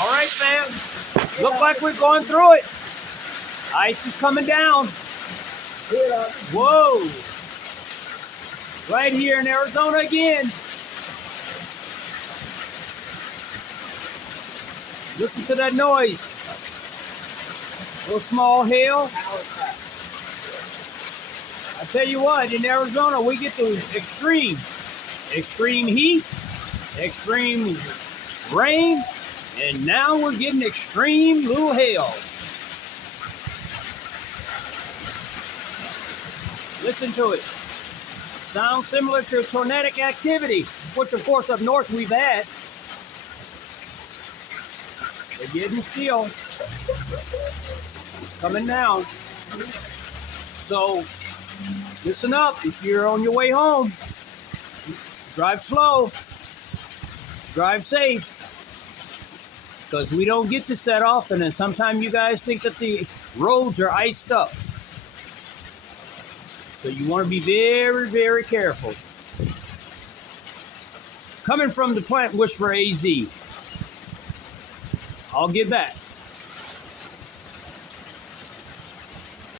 All right, fam. Look like we're going through it. Ice is coming down. Whoa. Right here in Arizona again. Listen to that noise. Little small hail. I tell you what, in Arizona, we get the extreme heat, extreme rain, and now we're getting extreme little hail. Listen to it. Sounds similar to tornadic activity, which of course up north we've had. They're getting still. Coming down. So listen up. If you're on your way home, drive slow, drive safe, because we don't get this that often, and sometimes you guys think that the roads are iced up. So you want to be very, very careful. Coming from the Plant Whisperer AZ, I'll get back.